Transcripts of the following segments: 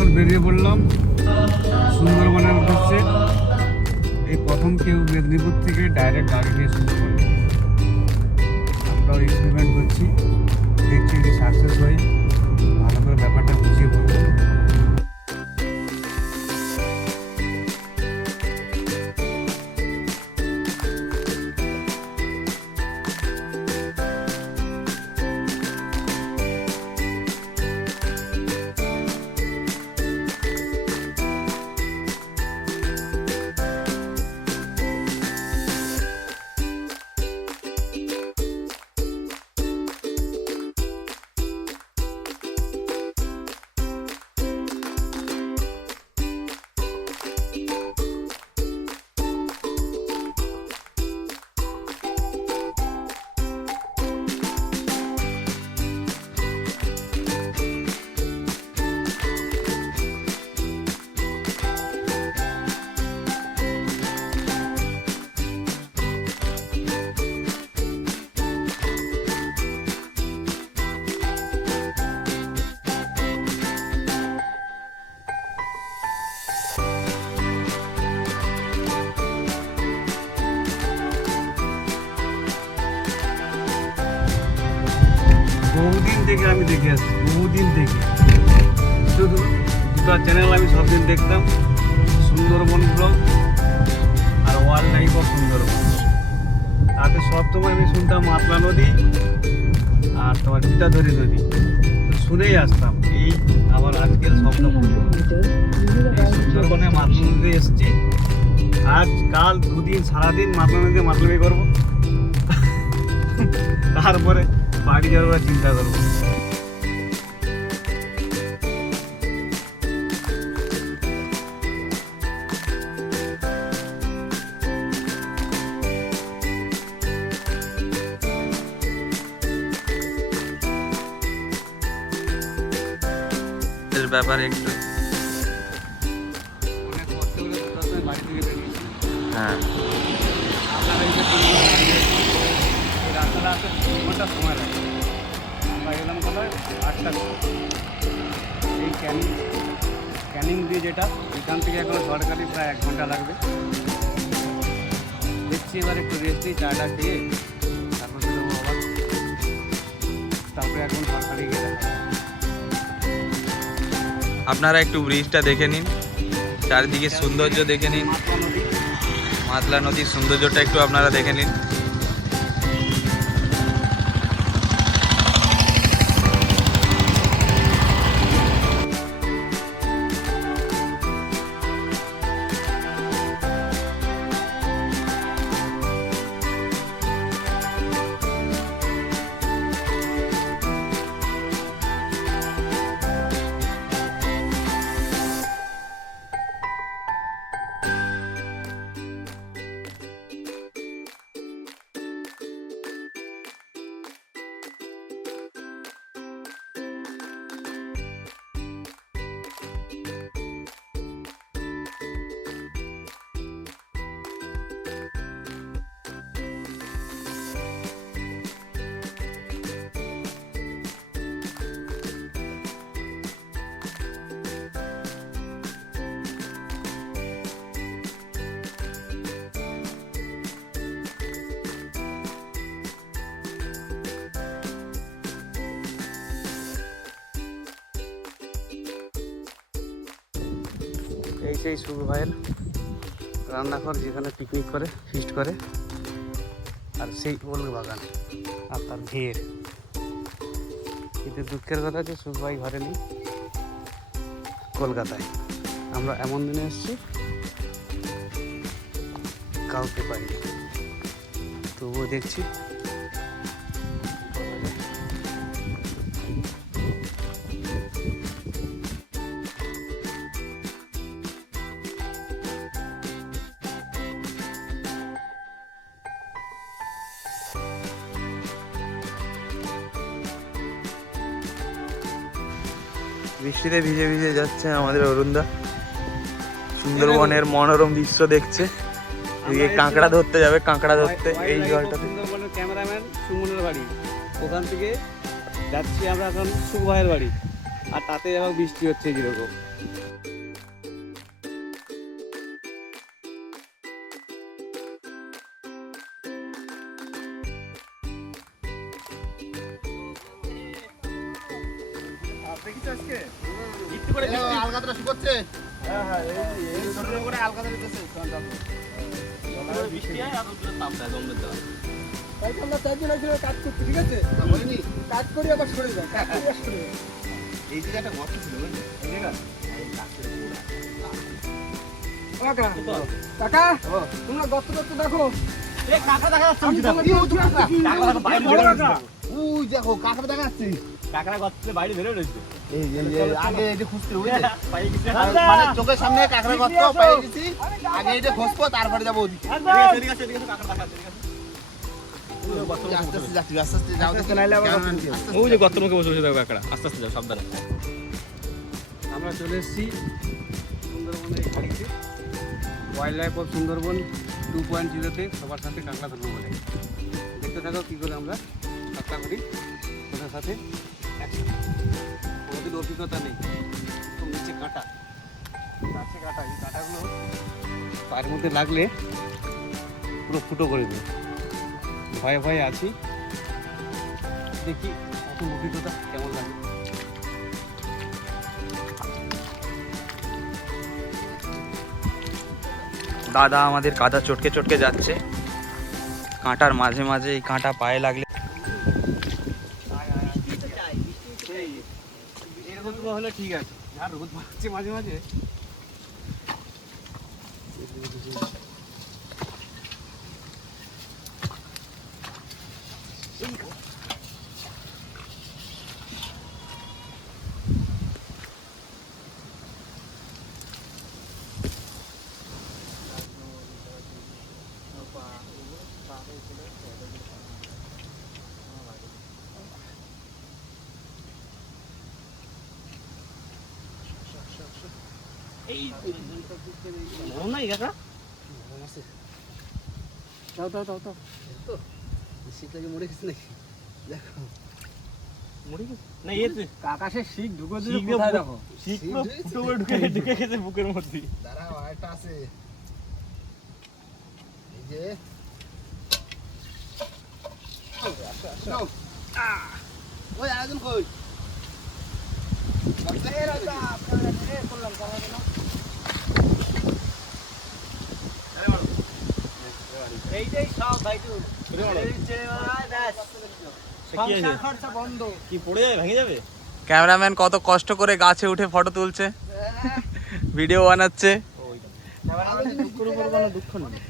এখন বেরিয়ে পড়লাম সুন্দরবনের উদ্দেশ্যে। এই প্রথম কেউ মেদিনীপুর থেকে ডাইরেক্ট গাড়ি নিয়ে সুন্দরবন। আমরা আমরাও এক্সপেরিমেন্ট করছি, দেখছি যদি সাকসেস হয়, ভালো করে ব্যাপারটা বুঝিয়ে বহুদিন থেকে আমি দেখে আসছি, বহুদিন থেকে। শুধু দুটো চ্যানেল আমি সবদিন দেখতাম, সুন্দরবন ব্লগ আর ওয়াইল্ড লাইফ অফ সুন্দরবন। তাতে সব সময় আমি শুনতাম মাতলা নদী আর তোমার গীতাধরী নদী। শুনেই আসতাম, এই আবার আজকের স্বপ্ন এই সুন্দরবনে মাতলা নদী এসেছি। আজ, কাল দুদিন, সারাদিন মাতলা নদী মাতলামি করব। তারপরে বাড়ি যাওয়ার কথা চিন্তা করব এর ব্যাপারে একটু অনেক কষ্ট করে দুটোর সময় বাড়ি থেকে বেরিয়েছি হ্যাঁ আসতে ঘণ্টা সময় লাগে। আমরা এলাম কোথায়? আটটা এই ক্যানিং ক্যানিং দিয়ে যেটা এখান থেকে এখন সরকারি প্রায় এক ঘণ্টা লাগবে। দেখছি এবার একটু রেস্ট নিই চাটা খেয়ে তারপর বেরোবো আবার। তারপরে এখন সরকারি গিয়ে দেখা আপনারা একটু ব্রিজটা দেখে নিন চারিদিকে সৌন্দর্য দেখে নিন। মাতলা নদীর সৌন্দর্যটা একটু আপনারা দেখে নিন। এই সেই শুরু ভাইয়ের রান্নাঘর যেখানে পিকনিক করে ফিস্ট করে, আর সেই ওল বাগান আর তার ভিড়। কিন্তু দুঃখের কথা যে সুখ ভাই ঘরে নেই, কলকাতায়। আমরা এমন দিনে এসেছি, কাউকে পাইনি। তবুও দেখছি বৃষ্টিতে ভিজে ভিজে যাচ্ছে আমাদের অরুণদা। সুন্দরবনের মনোরম দৃশ্য দেখছে। এদিকে কাঁকড়া ধরতে যাবে কাঁকড়া ধরতে এই জলটাতে। সুন্দরবনের ক্যামেরাম্যান সুমনের বাড়ি। ওখান থেকে যাচ্ছি আমরা এখন সুভাইয়ের বাড়ি। আর তাতে আবার বৃষ্টি হচ্ছে যেরকম শুকোচ্ছে হ্যাঁ হ্যাঁ এই এই করে আলগাতরা দিতেছে বৃষ্টি হয় আর তাপ দেয় জঙ্গলের দেওয়া তাই কাজ করছি ঠিক আছে? হয়নি। কাজ করি আবার সরে যাও কাজ করি আবার সরে যাও। এই জায়গাটা গর্ত ছিল বুঝলি? ও কাকা কাকা তোমরা গর্ত গর্ত দেখো। কাকা দেখা যাচ্ছে দেখো। বাইরে কাকা। দেখা যাচ্ছে। গছ থেকে বাইরে বেরোয় রয়েছে। এই এই এই, আগে এই যে খুঁজতে বুঝলে মানে চোখের সামনে কাঁকড়া গর্ত গেছি। আগে এটা খুঁজবো তারপরে যাব ওদিকে। এদিকে আছে, এদিকে আছে, কাকার দেখা যাচ্ছে, আছে। যে আস্তে আস্তে যাচ্ছি আস্তে আস্তে যাও দেখি। নাইলে আবার কেমন গর্ত ওই যে গর্তের মুখে বসে বসে দেখো আস্তে আস্তে যাও সাবধানে। আমরা চলে এসেছি wildlife of Sundarban two point জিরোতে সবার সাথে কাঁকড়া ধরবো বলে। দেখতে থাকো কী করে আমরা কাঁকড়া করি ওদের সাথে অভিজ্ঞতা নেই। তো নিচে কাটা। গাছে কাটা, এই কাঁটাগুলো পায়ের মধ্যে লাগলে পুরো ফুটো করে দেবে। ভয়ে ভয়ে আছি। দেখি প্রথম অভিজ্ঞতা কেমন লাগে। দাদা আমাদের কাদা চটকে চটকে যাচ্ছে। কাঁটার মাঝে মাঝে এই কাঁটা পায়ে লাগলে হলে ঠিক আছে আর রোদ পাচ্ছে মাঝে মাঝে মরণ নাই কাকা? দাও দাও দাও দাও তো শীত লাগে মরে গেছে নাকি? মরে গেছে? না এতে আকাশে শীত ঢুকে দিলে কোথায় দেখো? শীত ফুটো করে ঢুকে ঢুকে গেছে বুকের মধ্যে। দাঁড়াও আরেকটা আছে। এই যে। ওই আরেকজন কই? এইটাই সব ভাইটু কি আছে খরচা বন্ধ কি পড়ে যাবে ভেঙে যাবে ক্যামেরাম্যান কত কষ্ট করে গাছে উঠে ফটো তুলছে। ভিডিও বানাচ্ছে। দুঃখ নেই।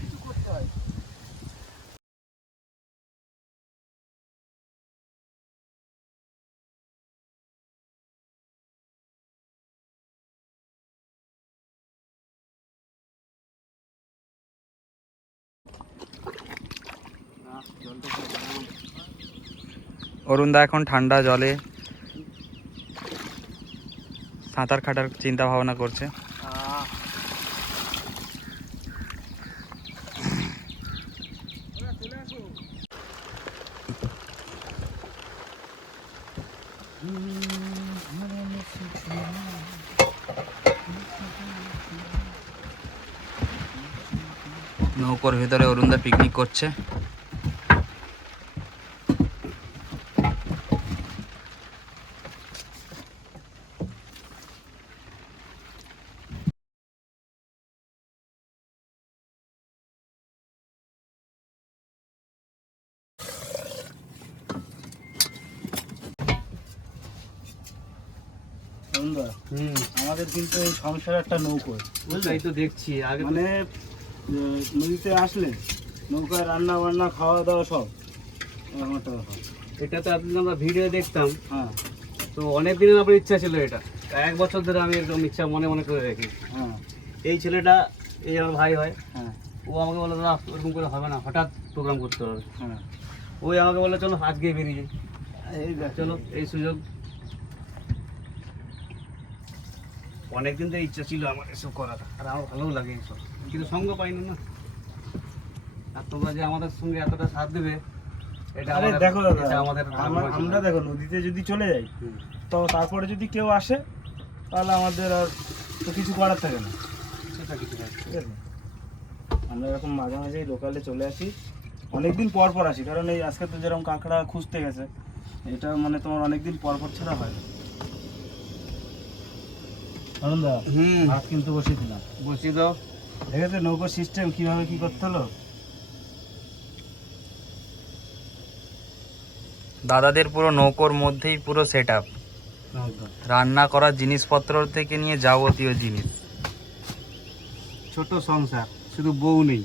অরুণদা এখন ঠান্ডা জলে। সাঁতার কাটার চিন্তা ভাবনা করছে। নৌকোর ভিতরে অরুণদা পিকনিক করছে হুম আমাদের কিন্তু এই সংসার একটা নৌকো তাই তো দেখছি আগে মানে নদীতে আসলে নৌকায় রান্না বান্না খাওয়া দাওয়া সব। একটা ব্যাপার। এটা তো এতদিন আমরা ভিডিও দেখতাম। হ্যাঁ। তো অনেক দিনের আমার ইচ্ছা ছিল এটা। এক বছর ধরে আমি একদম ইচ্ছা মনে মনে করে রাখি হ্যাঁ। এই ছেলেটা এই আমার ভাই হয় হ্যাঁ। ও আমাকে বলে দাদা ওরকম করে হবে না হঠাৎ প্রোগ্রাম করতে হবে। হ্যাঁ। ওই আমাকে বলে চলো আজকে বেরিয়ে যাই। এই চলো এই সুযোগ। অনেকদিন তো ইচ্ছা ছিল আমার এসব করাটা আর আমার ভালোও লাগে এইসব কিন্তু সঙ্গ পাই না আর তোমরা যে আমাদের সঙ্গে এতটা সাথ দেবে এটা আমাদের- দেখো দাদা আমাদের আমরা- দেখো নদীতে যদি চলে যাই তো তারপরে যদি কেউ আসে তাহলে আমাদের আর তো কিছু করার থাকে না। সেটা কিছু। ঠিক আছে? আমরা এরকম মাঝে মাঝে লোকালে চলে আসি। অনেকদিন পর পর আসি কারণ এই আজকে তো যেরকম কাঁকড়া খুঁজতে গেছে এটা মানে তোমার অনেকদিন পর পর ছাড়া হয় না। অরুণদা হুম। ভাত কিন্তু বসিয়ে দিলাম বসিয়ে দাও। দেখেছ নৌকো সিস্টেম কীভাবে কি করতে হলো? দাদাদের পুরো নৌকোর মধ্যেই পুরো সেট আপ রান্না করার জিনিসপত্র থেকে নিয়ে যাবতীয় জিনিস। ছোট সংসার শুধু বউ নেই।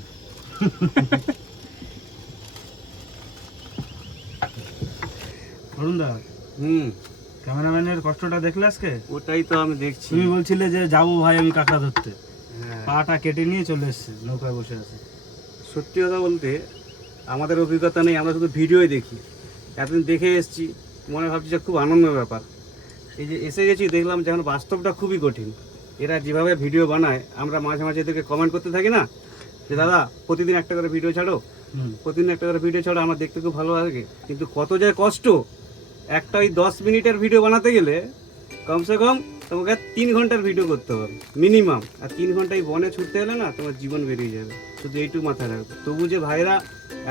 অরুণদা হুম। ক্যামেরাম্যানের কষ্টটা দেখলে আজকে? ওটাই তো আমি দেখছি। তুমি বলছিলে যে যাব ভাই আমি কাঁকড়া ধরতে। হ্যাঁ। পাটা কেটে নিয়ে চলে এসছে নৌকায় বসে আছে। সত্যি কথা বলতে আমাদের অভিজ্ঞতা নেই আমরা শুধু ভিডিওই দেখি। এতদিন দেখে এসেছি মনে ভাবছি যে খুব আনন্দের ব্যাপার। এই যে এসে গেছি দেখলাম যে এখন বাস্তবটা খুবই কঠিন। এরা যেভাবে ভিডিও বানায় আমরা মাঝে মাঝে এদেরকে কমেন্ট করতে থাকি না? যে দাদা প্রতিদিন একটা করে ভিডিও ছাড়ো। প্রতিদিন একটা করে ভিডিও ছাড়ো আমার দেখতে খুব ভালো লাগে। কিন্তু কত যায় কষ্ট একটা ওই দশ মিনিটের ভিডিও বানাতে গেলে কমসে কম তোমাকে তিন ঘণ্টার ভিডিও করতে হবে মিনিমাম আর তিন ঘন্টায় বনে ছুটতে গেলে না তোমার জীবন বেরিয়ে যাবে, শুধু এইটুকু মাথায় রাখবে। তবু যে ভাইরা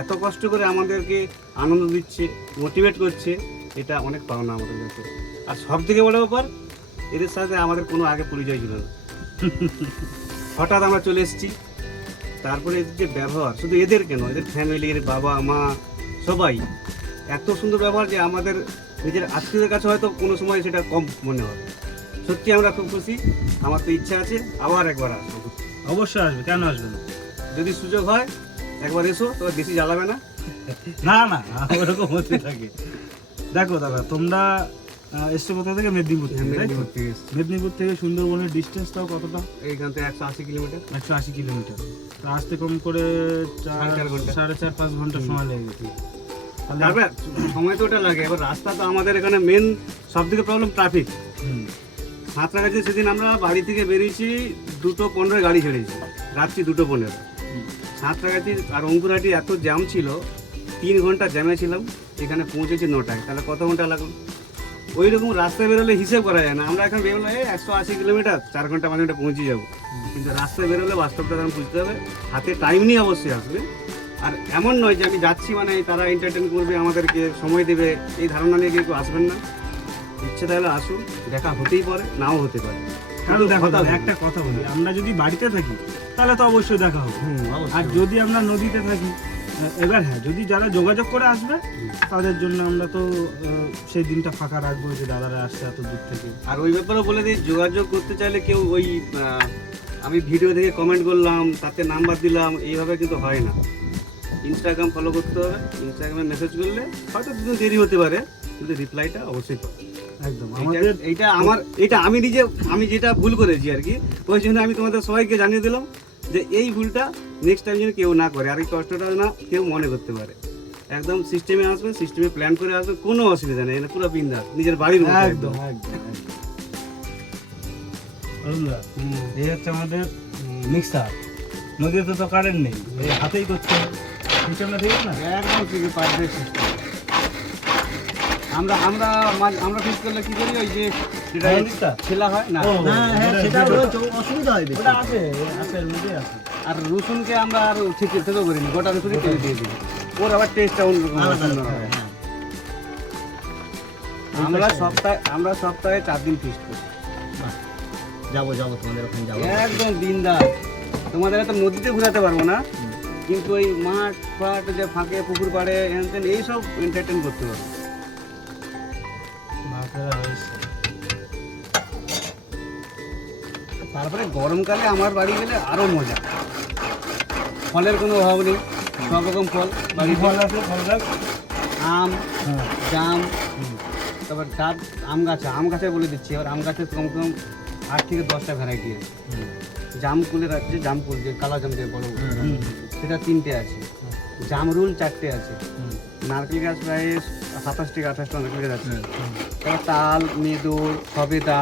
এত কষ্ট করে আমাদেরকে আনন্দ দিচ্ছে মোটিভেট করছে, এটা অনেক পাওনা আমাদের কাছে। আর সব থেকে বড় ব্যাপার, এদের সাথে আমাদের কোনো আগে পরিচয় ছিল না। হঠাৎ আমরা চলে এসেছি। তারপরে এদের যে ব্যবহার, শুধু এদের কেন? এদের ফ্যামিলির বাবা মা সবাই। এত সুন্দর ব্যবহার যে আমাদের নিজের আত্মীয়দের কাছে হয়তো কোনো সময় সেটা কম মনে হয় সত্যি আমরা খুব খুশি আমার তো ইচ্ছা আছে আবার একবার আসব। অবশ্যই আসবে কেন আসবে না? যদি সুযোগ হয় একবার এসো তো বেশি জ্বালাবে না। না না ওরকম হতে থাকে। দেখো দাদা তোমরা এসছো কোথা থেকে? মেদিনীপুর থেকে মেদিনীপুর থেকে। মেদিনীপুর থেকে সুন্দরবনের ডিস্টেন্সটাও কতটা? এইখান থেকে একশো আশি কিলোমিটার। একশো আশি কিলোমিটার। তো আসতে কম করে চার ঘণ্টা। সাড়ে চার পাঁচ ঘণ্টা সময় লেগে গেছে। তারপরে সময় তো ওটা লাগে। এবার রাস্তা তো আমাদের এখানে মেন সব থেকে প্রবলেম ট্রাফিক সাঁতরাগাছি সেদিন আমরা বাড়ি থেকে বেরিয়েছি দুটো পনেরো গাড়ি ছেড়েছি। রাত্রি দুটো পনেরো সাঁতরাগাছি আর অঙ্কুরহাটি এত জ্যাম ছিল তিন ঘণ্টা জ্যামে ছিলাম এখানে পৌঁছেছি নটায়। তাহলে কত ঘণ্টা লাগল? ওই রকম রাস্তায় বেরোলে হিসেব করা যায় না। আমরা এখন বেরোলে একশো আশি কিলোমিটার চার ঘণ্টা পাঁচ ঘণ্টা পৌঁছে যাব। কিন্তু রাস্তায় বেরোলে বাস্তবটা তখন বুঝতে হবে। হাতে টাইম নিয়ে অবশ্যই আসবে। আর এমন নয় যে আমি যাচ্ছি মানে তারা এন্টারটেন করবে আমাদেরকে সময় দেবে এই ধারণা নিয়ে কেউ আসবেন না। ইচ্ছে তাহলে আসুন দেখা হতেই পারে নাও হতে পারে। কারণ দেখো একটা কথা বলি আমরা যদি বাড়িতে থাকি তাহলে তো অবশ্যই দেখা হবে। হুম, আর যদি আমরা নদীতে থাকি এবার হ্যাঁ যদি যারা যোগাযোগ করে আসবে তাদের জন্য আমরা তো সেই দিনটা ফাঁকা রাখব যে দাদারা আসছে এত দূর থেকে। আর ওই ব্যাপারে বলে দিই যোগাযোগ করতে চাইলে কেউ ওই আমি ভিডিও দেখে কমেন্ট করলাম তাতে নাম্বার দিলাম এইভাবে কিন্তু হয় না। ইনস্টাগ্রাম ফলো করতে হবে ইনস্টাগ্রামে মেসেজ করলে হয়তো দুদিন দেরি হতে পারে কিন্তু রিপ্লাইটা অবশ্যই পাবে একদম আমাদের এইটা আমার এটা আমি নিজে আমি যেটা ভুল করেছি আর কি ওই জন্য আমি তোমাদের সবাইকে জানিয়ে দিলাম যে এই ভুলটা নেক্সট টাইম যেন কেউ না করে আর এই কষ্টটা না কেউ মনে করতে পারে। একদম সিস্টেমে আসবে সিস্টেমে প্ল্যান করে আসবে কোনো অসুবিধা নেই এটা পুরো বিন্দাস নিজের বাড়ির মতো একদম। এই হচ্ছে আমাদের মিক্সার নদীতে তো কারেন্ট নেই হাতেই করতে হবে আমরা ফিস আর রসুনকে আমরা আর ঠিক করিনি গোটা দিয়ে দিই ওর আবার টেস্টটা অন্যরকম। আমরা সপ্তাহে আমরা সপ্তাহে চার দিন ফিস্ট করি যাব যাব তোমাদের ওখানে যাব। একদম দিনদার। তোমাদের তো নদীতে ঘুরাতে পারব না। কিন্তু ওই মাঠ ফাট যে ফাঁকে পুকুর পাড়ে হ্যান এইসব এন্টারটেন করতে হয়েছে তারপরে গরমকালে আমার বাড়ি গেলে আরও মজা। ফলের কোনো অভাব নেই সব রকম ফল। বাড়ি ফল আছে? ফল গাছ? আম হ্যাঁ। জাম তারপর ডাব আম গাছে আম গাছে বলে দিচ্ছি। এবার আম গাছে কম কম আট থেকে দশটা ভ্যারাইটি আছে। জাম কুলের আছে জাম কুল যে কালো জাম দিয়ে বড় সেটা তিনটে আছে। জামরুল চারটে আছে। নারকেল গাছ প্রায় সাতাশটি থেকে আঠাশটা নারকেল গাছ আছে। তারপর তাল মেদুর সবেদা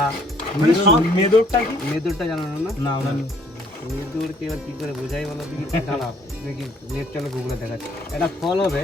মানে মেদরটা কি? মেদুরটা জানো না? না কি এবার কি করে বোঝাই বলো দাঁড়াও দেখি নেট চলো গুগলে দেখাচ্ছে। এটা ফল হবে।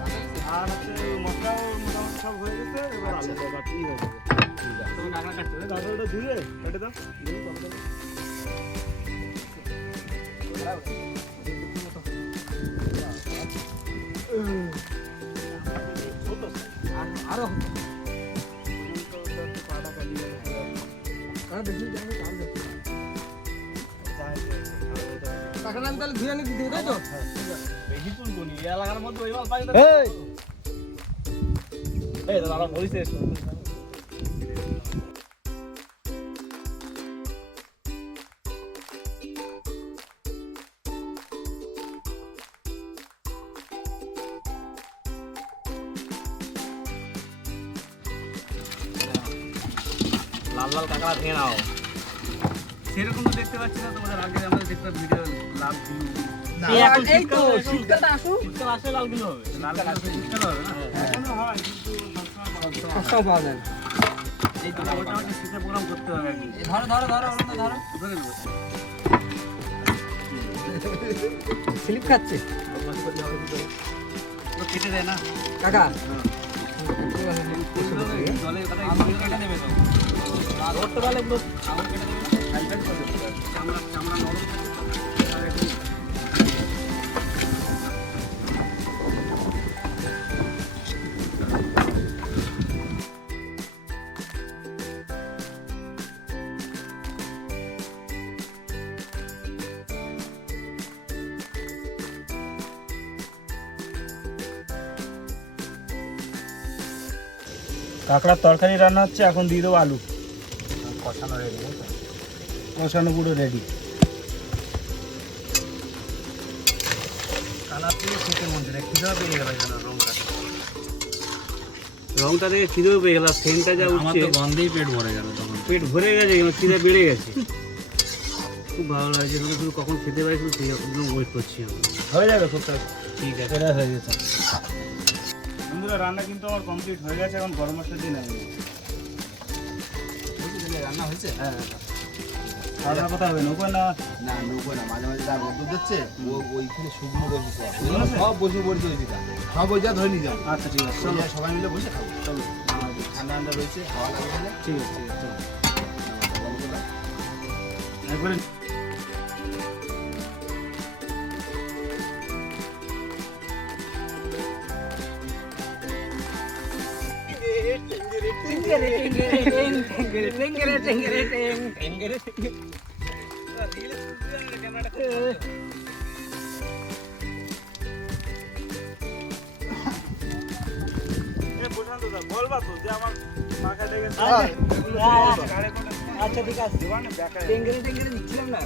আর হচ্ছে মশলাও মোটামুটি সব হয়ে গেছে এবার আলু দেওয়া কি হবে তুমি কাঁকড়া কাটতে হবে। দাদা ওটা ধুয়ে কেটে দাও। আরও কাকার আমি তাহলে ধুয়ে আনি দিতে তাই তো বেশি তুলবো নি, এলাকার মধ্যে ওই মাল পাই না। এই! দাদা বলিস লাল লাল কাঁকড়া ভেঙে নাও। সেরকম তো দেখতে পাচ্ছি না তোমাদের আগে আমাদের দেখতে ভিডিও তো শীতকাল- আসুক। শীতকাল আসলে লাল কিলো হবে। লাল শীতকাল হবে না? হয় সবসময় পাওয়া ধরে স্লিপ খাচ্ছে কেটে দেয় না কাকা নেবে তো দেবে চামড়া চামড়া নরম কাঁকড়ার তরকারি রান্না হচ্ছে এখন দিয়ে দেবো আলু। কষানো রেডি কষানো পুরো রেডি কালার পুরো খেতে খিদেও পেয়ে গেল যেন রংটা। রংটা দেখে খিদেও পেয়ে গেল সেন্টটা যা আমার উঠছে। গন্ধেই পেট ভরে গেল তখন। পেট ভরে গেছে কিন্তু খিদে বেড়ে গেছে। খুব ভালো লাগছে মানে শুধু কখন খেতে পারি শুধু সেই ওয়েট করছি আমি। হয়ে যাবে খুব ঠিক আছে। হয়ে গেছে। বন্ধুরা রান্না কিন্তু আমার কমপ্লিট হয়ে গেছে এখন গরম মশলা দিয়ে নেবে রান্না হয়েছে? হ্যাঁ রান্না কথা হবে? নৌকো না? না নৌকো না মাঝে মাঝে তার দিচ্ছে ও ওইখানে শুকনো আছে? সব বসে পড়ছে ওই দিকটা সব ওই যা ধরে নিয়ে যাও। আচ্ছা ঠিক আছে চলো সবাই মিলে বসে খাব। চলো। ঠান্ডা ঠান্ডা রয়েছে হাওয়া লাগে ঠিক আছে ঠিক আছে গল্পটা একবারে আচ্ছা ঠিক আছে। জীবনে ব্যাকা টেঙ্গেরে টেঙ্গেরে দিচ্ছিলাম না।